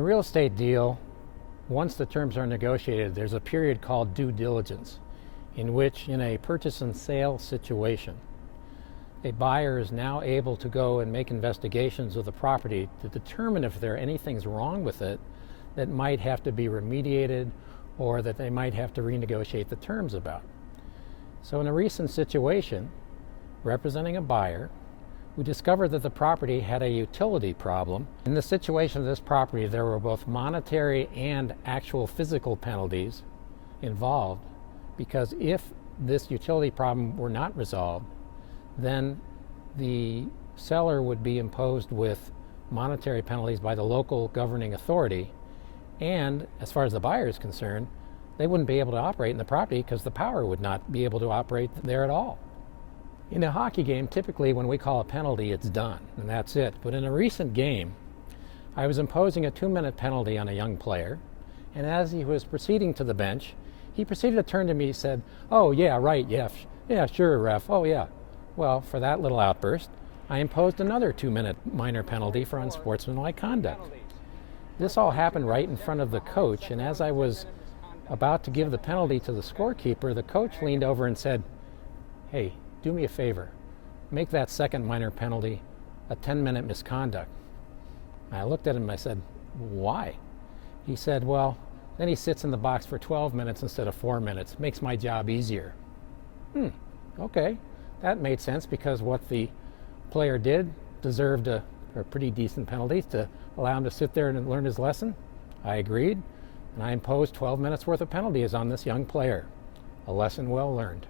a real estate deal, once the terms are negotiated, there's a period called due diligence, in which, in a purchase and sale situation, a buyer is now able to go and make investigations of the property to determine if there are anything wrong with it that might have to be remediated or that they might have to renegotiate the terms about. So in a recent situation, representing a buyer, we discovered that the property had a utility problem. In the situation of this property, there were both monetary and actual physical penalties involved, because if this utility problem were not resolved, then the seller would be imposed with monetary penalties by the local governing authority, and as far as the buyer is concerned, they wouldn't be able to operate in the property because the power would not be able to operate there at all. In a hockey game, typically when we call a penalty, it's done, and that's it. But in a recent game, I was imposing a 2-minute penalty on a young player, and as he was proceeding to the bench, he proceeded to turn to me and said, "Oh, yeah, right, yeah, sure, ref, oh, yeah." Well, for that little outburst, I imposed another 2-minute minor penalty for unsportsmanlike conduct. This all happened right in front of the coach, and as I was about to give the penalty to the scorekeeper, the coach leaned over and said, "Hey, do me a favor. Make that second minor penalty a 10-minute misconduct." I looked at him and I said, "Why?" He said, "Well, then he sits in the box for 12 minutes instead of 4 minutes. Makes my job easier." Okay. That made sense, because what the player did deserved a pretty decent penalty to allow him to sit there and learn his lesson. I agreed, and I imposed 12 minutes worth of penalties on this young player. A lesson well learned.